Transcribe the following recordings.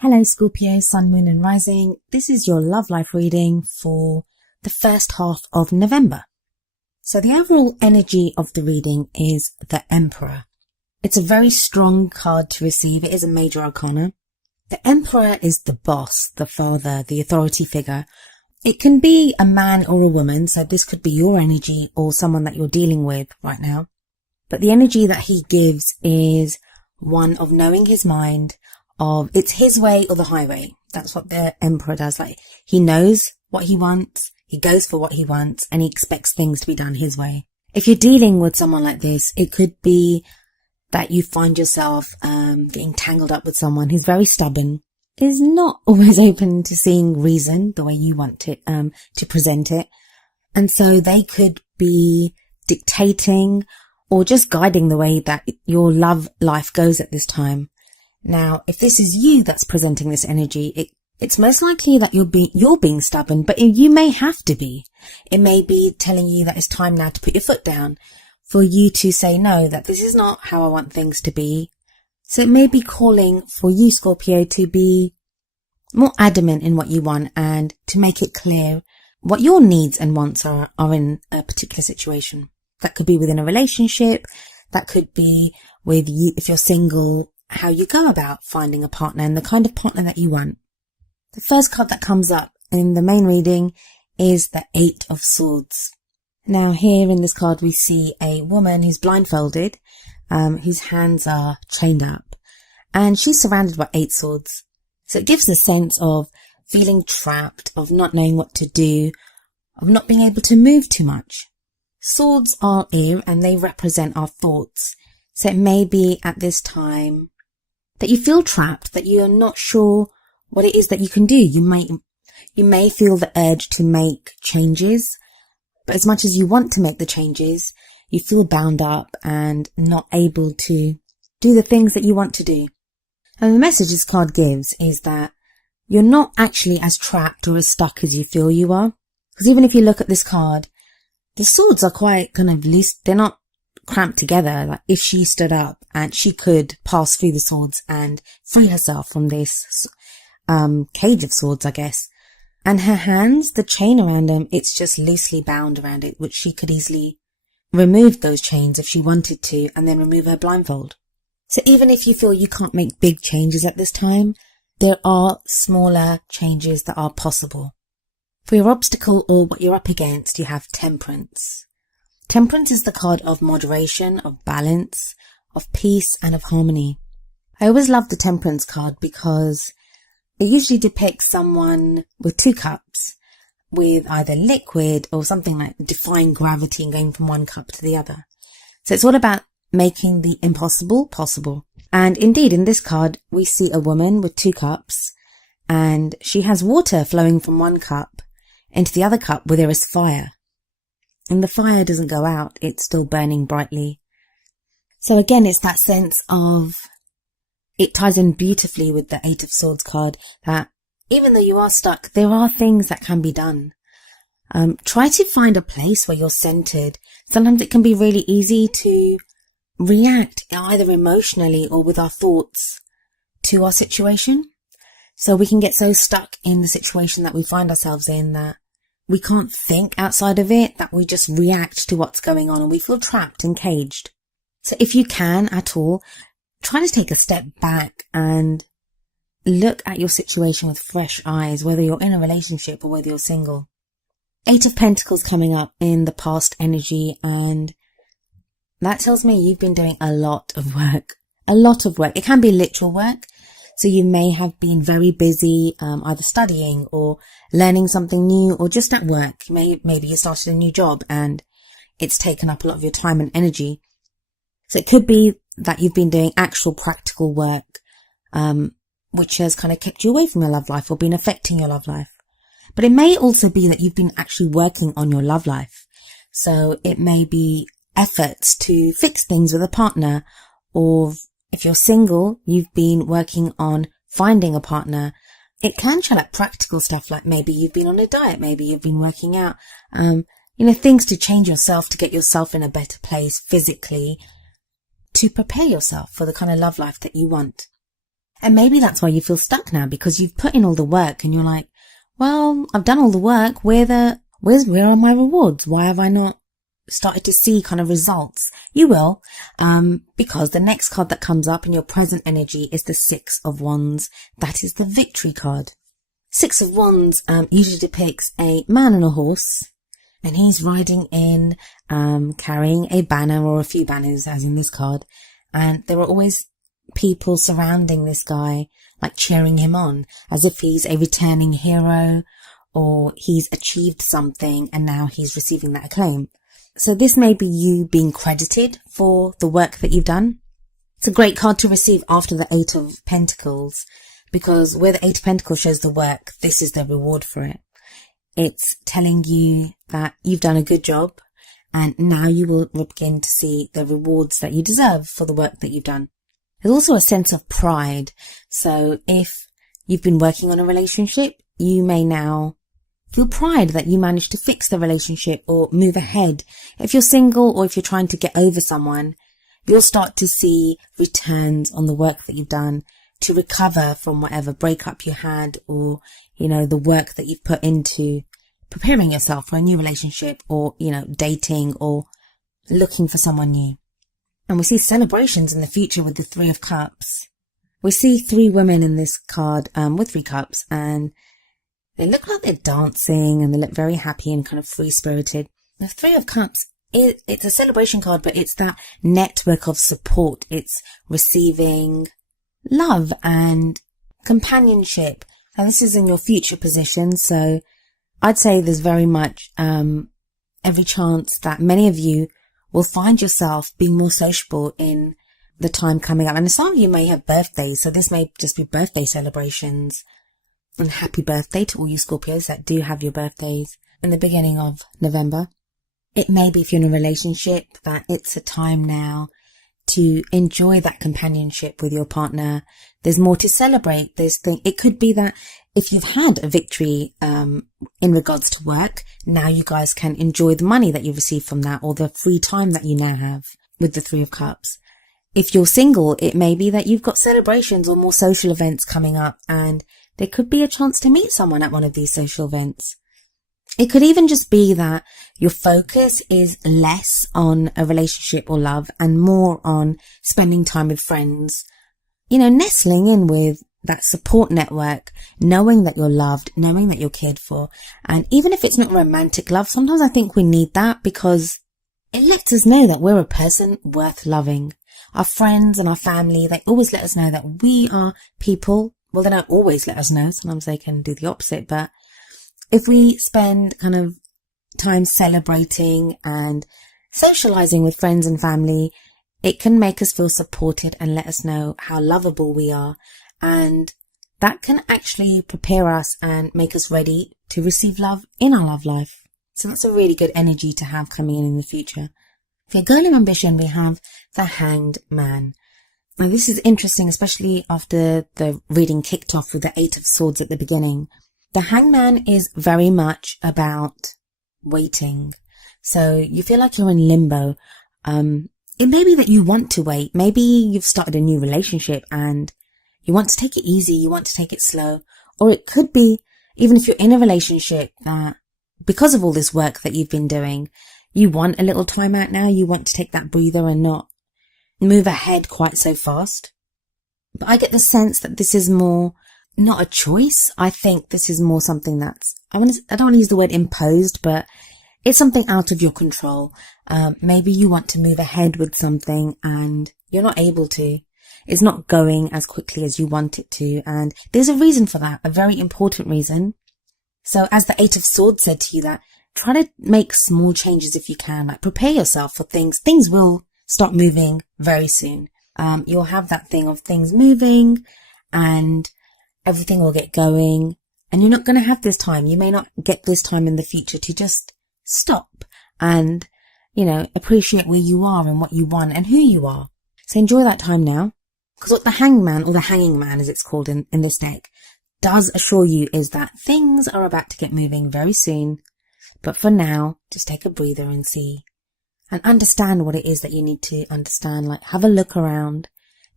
Hello Scorpio, Sun, Moon and Rising. This is your love life reading for the first half of November. So the overall energy of the reading is the Emperor. It's a very strong card to receive. It is a major arcana. The Emperor is the boss, the father, the authority figure. It can be a man or a woman, so this could be your energy or someone that you're dealing with right now. But the energy that he gives is one of knowing his mind, of it's his way or the highway. That's what the Emperor does. Like, he knows what he wants, he goes for what he wants, and he expects things to be done his way. If you're dealing with someone like this, it could be that you find yourself getting tangled up with someone who's very stubborn, is not always open to seeing reason the way you want it to present it. And so they could be dictating or just guiding the way that your love life goes at this time. Now, if this is you that's presenting this energy, it's most likely that you're being stubborn, but you may have to be. It may be telling you that it's time now to put your foot down, for you to say no, that this is not how I want things to be. So it may be calling for you, Scorpio, to be more adamant in what you want and to make it clear what your needs and wants are in a particular situation. That could be within a relationship, that could be with you if you're single, how you go about finding a partner and the kind of partner that you want. The first card that comes up in the main reading is the Eight of Swords. Now here in this card we see a woman who's blindfolded, whose hands are chained up, and she's surrounded by 8 swords. So it gives a sense of feeling trapped, of not knowing what to do, of not being able to move too much. Swords are air and they represent our thoughts. So it may be at this time that you feel trapped, that you're not sure what it is that you can do. You may feel the urge to make changes, but as much as you want to make the changes, you feel bound up and not able to do the things that you want to do. And the message this card gives is that you're not actually as trapped or as stuck as you feel you are. Because even if you look at this card, the swords are quite kind of loose. They're not cramped together. Like, if she stood up and she could pass through the swords and free herself from this cage of swords, I guess. And her hands, the chain around them, it's just loosely bound around it, which she could easily remove those chains if she wanted to, and then remove her blindfold. So even if you feel you can't make big changes at this time, there are smaller changes that are possible. For your obstacle or what you're up against, you have Temperance. Temperance is the card of moderation, of balance, of peace and of harmony. I always love the Temperance card because it usually depicts someone with 2 cups with either liquid or something like defying gravity and going from one cup to the other. So it's all about making the impossible possible. And indeed, in this card, we see a woman with 2 cups and she has water flowing from one cup into the other cup where there is fire. And the fire doesn't go out, it's still burning brightly. So again, it's that sense of, it ties in beautifully with the Eight of Swords card, that even though you are stuck, there are things that can be done. Try to find a place where you're centered. Sometimes it can be really easy to react either emotionally or with our thoughts to our situation. So we can get so stuck in the situation that we find ourselves in that we can't think outside of it, that we just react to what's going on and we feel trapped and caged. So if you can at all, try to take a step back and look at your situation with fresh eyes, whether you're in a relationship or whether you're single. 8 of Pentacles coming up in the past energy, and that tells me you've been doing a lot of work. A lot of work. It can be literal work. So you may have been very busy, either studying or learning something new or just at work. Maybe you started a new job and it's taken up a lot of your time and energy. So it could be that you've been doing actual practical work, which has kind of kept you away from your love life or been affecting your love life. But it may also be that you've been actually working on your love life. So it may be efforts to fix things with a partner, or if you're single, you've been working on finding a partner. It can show like practical stuff, like maybe you've been on a diet, maybe you've been working out, things to change yourself, to get yourself in a better place physically, to prepare yourself for the kind of love life that you want. And maybe that's why you feel stuck now, because you've put in all the work and you're like, well, I've done all the work. Where are my rewards? Why have I not started to see kind of results? You will, because the next card that comes up in your present energy is the Six of Wands. That is the victory card. Six of Wands usually depicts a man on a horse, and he's riding in, carrying a banner or a few banners, as in this card. And there are always people surrounding this guy, like cheering him on, as if he's a returning hero or he's achieved something and now he's receiving that acclaim. So this may be you being credited for the work that you've done. It's a great card to receive after the Eight of Pentacles, because where the Eight of Pentacles shows the work, this is the reward for it. It's telling you that you've done a good job and now you will begin to see the rewards that you deserve for the work that you've done. There's also a sense of pride. So if you've been working on a relationship, you may now feel pride that you managed to fix the relationship or move ahead. If you're single or if you're trying to get over someone, you'll start to see returns on the work that you've done to recover from whatever breakup you had, or, the work that you've put into preparing yourself for a new relationship, or, dating or looking for someone new. And we see celebrations in the future with the Three of Cups. We see three women in this card with 3 cups, and they look like they're dancing and they look very happy and kind of free-spirited. The Three of Cups, it's a celebration card, but it's that network of support. It's receiving love and companionship. And this is in your future position. So I'd say there's very much every chance that many of you will find yourself being more sociable in the time coming up. And some of you may have birthdays, so this may just be birthday celebrations. And happy birthday to all you Scorpios that do have your birthdays in the beginning of November. It may be, if you're in a relationship, that it's a time now to enjoy that companionship with your partner. There's more to celebrate. It could be that if you've had a victory in regards to work, now you guys can enjoy the money that you receive from that, or the free time that you now have with the Three of Cups. If you're single, it may be that you've got celebrations or more social events coming up, and there could be a chance to meet someone at one of these social events. It could even just be that your focus is less on a relationship or love and more on spending time with friends, nestling in with that support network, knowing that you're loved, knowing that you're cared for. And even if it's not romantic love, sometimes I think we need that, because it lets us know that we're a person worth loving. Our friends and our family, they always let us know that we are people. Well, they don't always let us know. Sometimes they can do the opposite. But if we spend kind of time celebrating and socializing with friends and family, it can make us feel supported and let us know how lovable we are. And that can actually prepare us and make us ready to receive love in our love life. So that's a really good energy to have coming in the future. For your girl of ambition, we have the Hanged Man. Now, this is interesting, especially after the reading kicked off with the Eight of Swords at the beginning. The Hanged Man is very much about waiting. So you feel like you're in limbo. It may be that you want to wait. Maybe you've started a new relationship and you want to take it easy. You want to take it slow. Or it could be, even if you're in a relationship, that because of all this work that you've been doing, you want a little time out now. You want to take that breather and not move ahead quite so fast. But I get the sense that this is more not a choice. I think this is more something that's, I don't want to use the word imposed, but it's something out of your control. Maybe you want to move ahead with something and you're not able to. It's not going as quickly as you want it to. And there's a reason for that, a very important reason. So as the Eight of Swords said to you, that try to make small changes if you can, like prepare yourself for things. Things will start moving very soon. You'll have that thing of things moving and everything will get going, and you're not going to have this time. You may not get this time in the future to just stop and, appreciate where you are and what you want and who you are. So enjoy that time now, because what the Hangman, or the Hanging Man as it's called in this deck, does assure you is that things are about to get moving very soon. But for now, just take a breather and see and understand what it is that you need to understand. Like, have a look around.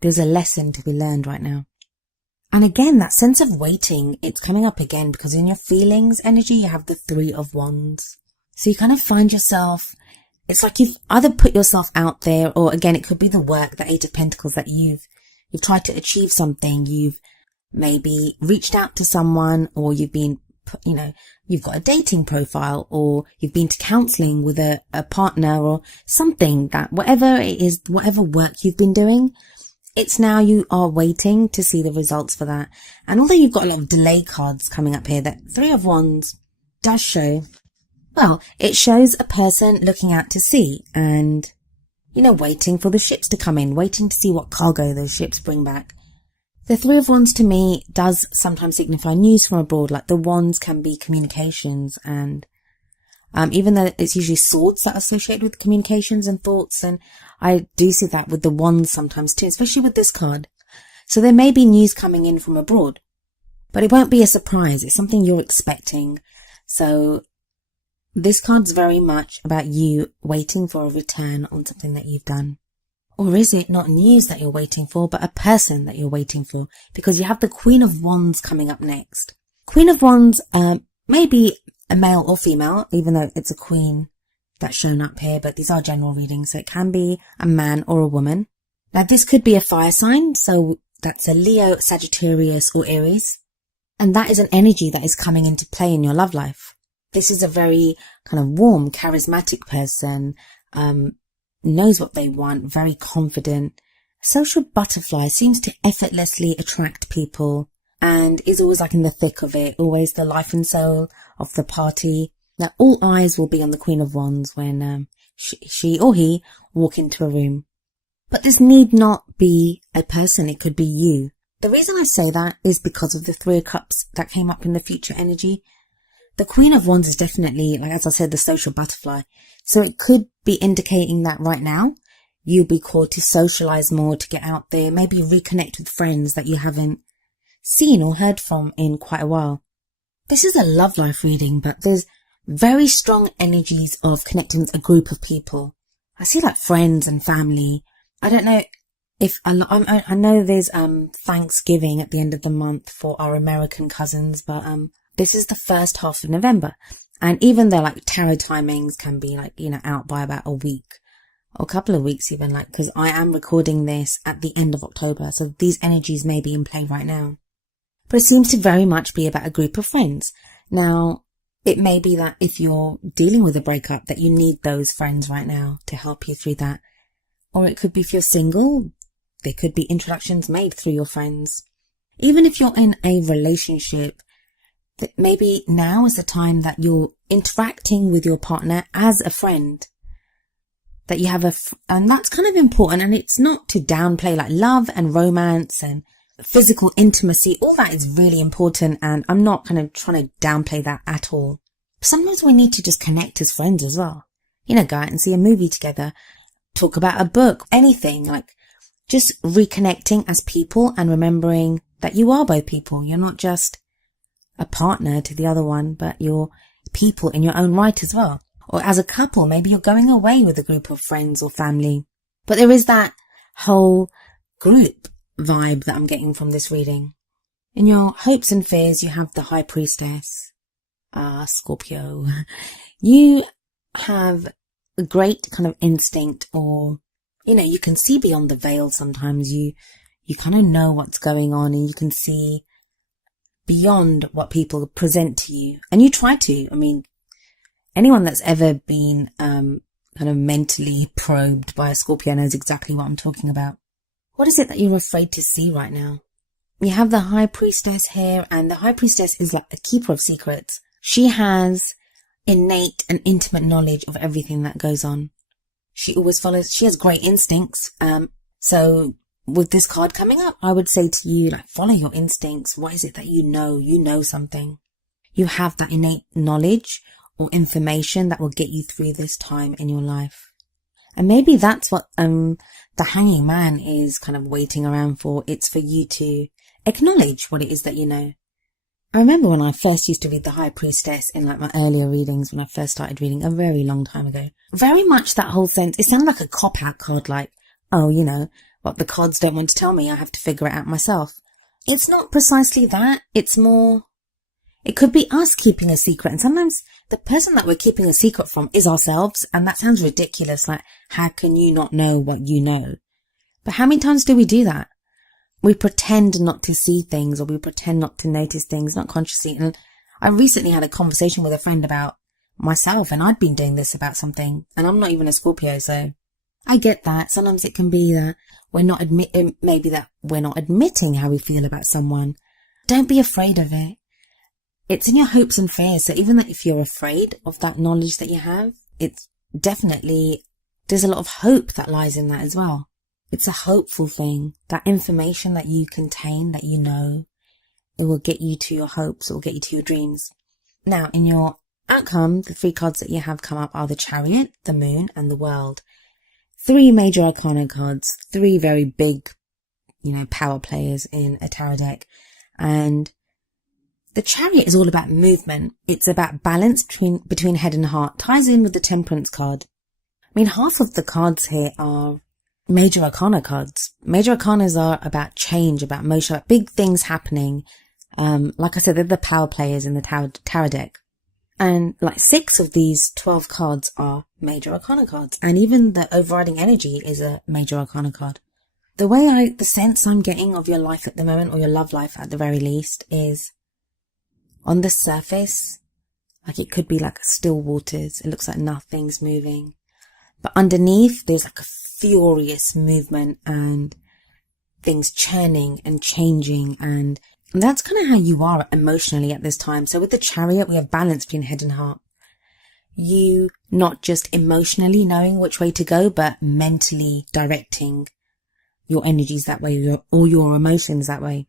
There's a lesson to be learned right now. And again, that sense of waiting, it's coming up again because in your feelings energy, you have the Three of Wands. So you kind of find yourself, it's like you've either put yourself out there, or again, it could be the work, the Eight of Pentacles, that you've tried to achieve something. You've maybe reached out to someone, or you've been, you've got a dating profile, or you've been to counseling with a partner or something, that whatever it is, whatever work you've been doing, it's now you are waiting to see the results for that. And although you've got a lot of delay cards coming up here, that Three of Wands does show, well, it shows a person looking out to sea and, waiting for the ships to come in, waiting to see what cargo those ships bring back. The Three of Wands to me does sometimes signify news from abroad, like the wands can be communications, and even though it's usually swords that are associated with communications and thoughts, and I do see that with the wands sometimes too, especially with this card. So there may be news coming in from abroad, but it won't be a surprise. It's something you're expecting. So this card's very much about you waiting for a return on something that you've done. Or is it not news that you're waiting for, but a person that you're waiting for? Because you have the Queen of Wands coming up next. Queen of Wands may be a male or female, even though it's a queen that's shown up here, but these are general readings, so it can be a man or a woman. Now this could be a fire sign, so that's a Leo, Sagittarius or Aries, and that is an energy that is coming into play in your love life. This is a very kind of warm, charismatic person, knows what they want, very confident, social butterfly, seems to effortlessly attract people, and is always like in the thick of it, always the life and soul of the party. Now all eyes will be on the Queen of Wands when she or he walk into a room. But this need not be a person, it could be you. The reason I say that is because of the Three of Cups that came up in the future energy. The Queen of Wands is definitely, like as I said, the social butterfly. So it could be indicating that right now you'll be called to socialize more, to get out there, maybe reconnect with friends that you haven't seen or heard from in quite a while. This is a love life reading, but there's very strong energies of connecting with a group of people. I see like friends and family. I don't know if I know there's Thanksgiving at the end of the month for our American cousins, but this is the first half of November, and even though like tarot timings can be like out by about a week or a couple of weeks even, like because I am recording this at the end of October, so these energies may be in play right now. But it seems to very much be about a group of friends. Now, it may be that if you're dealing with a breakup that you need those friends right now to help you through that. Or it could be if you're single, there could be introductions made through your friends. Even if you're in a relationship, that maybe now is the time that you're interacting with your partner as a friend. That you have and that's kind of important, and it's not to downplay like love and romance and physical intimacy, all that is really important, and I'm not kind of trying to downplay that at all. Sometimes we need to just connect as friends as well. Go out and see a movie together, talk about a book, anything, like just reconnecting as people and remembering that you are both people. You're not just a partner to the other one, but you're people in your own right as well. Or as a couple, maybe you're going away with a group of friends or family. But there is that whole group vibe that I'm getting from this reading. In your hopes and fears, you have the High Priestess, Scorpio. You have a great kind of instinct, or, you can see beyond the veil sometimes. You kind of know what's going on, and you can see beyond what people present to you. And you try to. I mean, anyone that's ever been kind of mentally probed by a Scorpio knows exactly what I'm talking about. What is it that you're afraid to see right now? You have the High Priestess here, and the High Priestess is like the keeper of secrets. She has innate and intimate knowledge of everything that goes on. She always follows, she has great instincts. So with this card coming up, I would say to you, like, follow your instincts. What is it that you know? You know something. You have that innate knowledge or information that will get you through this time in your life. And maybe that's what the Hanging Man is kind of waiting around for. It's for you to acknowledge what it is that you know. I remember when I first used to read the High Priestess in like my earlier readings, when I first started reading a very long time ago. Very much that whole sense, it sounded like a cop-out card, like, oh, what the cards don't want to tell me, I have to figure it out myself. It's not precisely that. It's more, it could be us keeping a secret. And sometimes the person that we're keeping a secret from is ourselves. And that sounds ridiculous. Like, how can you not know what you know? But how many times do we do that? We pretend not to see things, or we pretend not to notice things, not consciously. And I recently had a conversation with a friend about myself, and I'd been doing this about something, and I'm not even a Scorpio, so I get that. Sometimes it can be that we're not admitting how we feel about someone. Don't be afraid of it. It's in your hopes and fears. So even that if you're afraid of that knowledge that you have, it's definitely, there's a lot of hope that lies in that as well. It's a hopeful thing. That information that you contain, that you know, it will get you to your hopes. It will get you to your dreams. Now, in your outcome, the 3 cards that you have come up are the Chariot, the Moon, and the World. 3 major arcana cards, 3 very big, power players in a tarot deck. And the Chariot is all about movement. It's about balance between head and heart. Ties in with the Temperance card. I mean, half of the cards here are major arcana cards. Major arcanas are about change, about motion, about big things happening. Like I said, they're the power players in the tarot deck. And like 6 of these 12 cards are major arcana cards. And even the overriding energy is a major arcana card. The sense I'm getting of your life at the moment, or your love life at the very least, is on the surface, like it could be like still waters. It looks like nothing's moving. But underneath, there's like a furious movement and things churning and changing. And that's kind of how you are emotionally at this time. So with the Chariot, we have balance between head and heart. You not just emotionally knowing which way to go, but mentally directing your energies that way, or your emotions that way.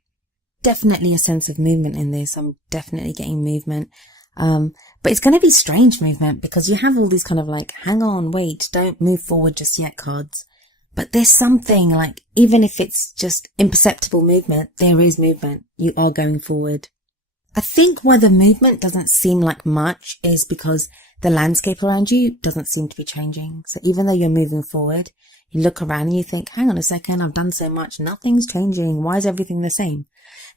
Definitely a sense of movement in this. I'm definitely getting movement. But it's going to be strange movement, because you have all these kind of like, hang on, wait, don't move forward just yet cards. But there's something like, even if it's just imperceptible movement, there is movement. You are going forward. I think why the movement doesn't seem like much is because the landscape around you doesn't seem to be changing. So even though you're moving forward, you look around and you think, hang on a second, I've done so much, nothing's changing. Why is everything the same?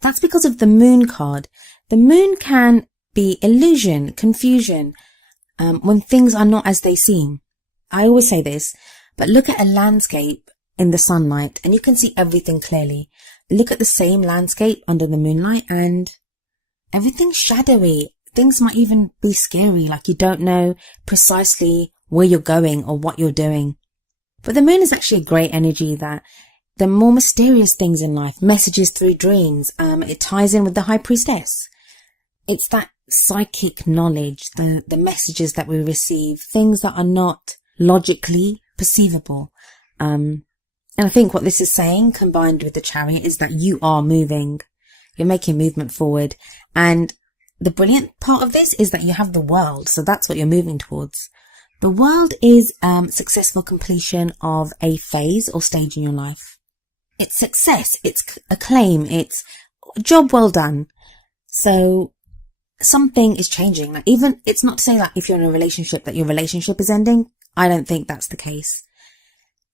That's because of the Moon card. The Moon can be illusion, confusion, when things are not as they seem. I always say this, but look at a landscape in the sunlight and you can see everything clearly. Look at the same landscape under the moonlight and everything's shadowy. Things might even be scary, like you don't know precisely where you're going or what you're doing. But the moon is actually a great energy that the more mysterious things in life, messages through dreams, it ties in with the High Priestess. It's that psychic knowledge, the messages that we receive, things that are not logically perceivable. And I think what this is saying, combined with the Chariot, is that you are moving. You're making movement forward. And the brilliant part of this is that you have the World. So that's what you're moving towards. The World is successful completion of a phase or stage in your life. It's success. It's acclaim. It's job well done. So something is changing. Like, even, it's not to say that if you're in a relationship that your relationship is ending. I don't think that's the case.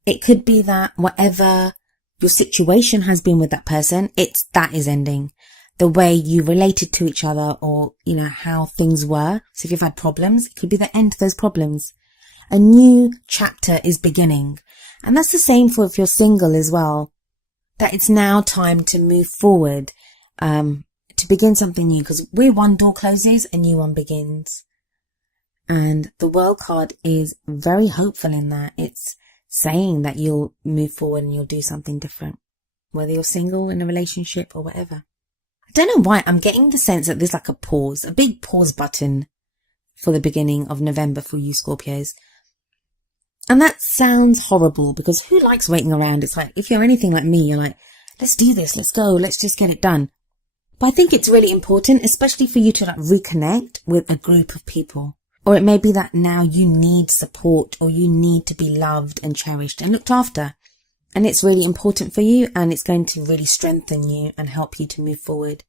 It could be that whatever your situation has been with that person, that is ending. The way you related to each other, or, how things were. So if you've had problems, it could be the end to those problems. A new chapter is beginning. And that's the same for if you're single as well. That it's now time to move forward, to begin something new, because where one door closes, a new one begins. And the World card is very hopeful in that. It's saying that you'll move forward and you'll do something different, whether you're single, in a relationship, or whatever. I don't know why I'm getting the sense that there's like a big pause button for the beginning of November for you Scorpios. And that sounds horrible, because who likes waiting around? It's like, if you're anything like me, you're like, let's do this, let's go, let's just get it done. But I think it's really important, especially for you to like reconnect with a group of people. Or it may be that now you need support, or you need to be loved and cherished and looked after. And it's really important for you, and it's going to really strengthen you and help you to move forward.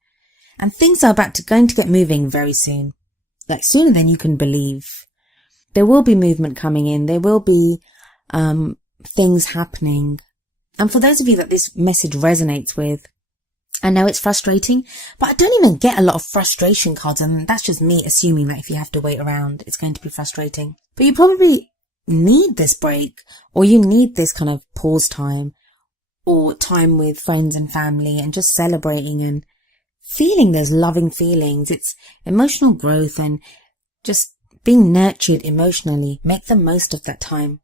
And things are going to get moving very soon. Like sooner than you can believe. There will be movement coming in. There will be things happening. And for those of you that this message resonates with, I know it's frustrating, but I don't even get a lot of frustration cards, and that's just me assuming that if you have to wait around, it's going to be frustrating. But you probably need this break, or you need this kind of pause time, or time with friends and family, and just celebrating and feeling those loving feelings. It's emotional growth and just being nurtured emotionally. Make the most of that time.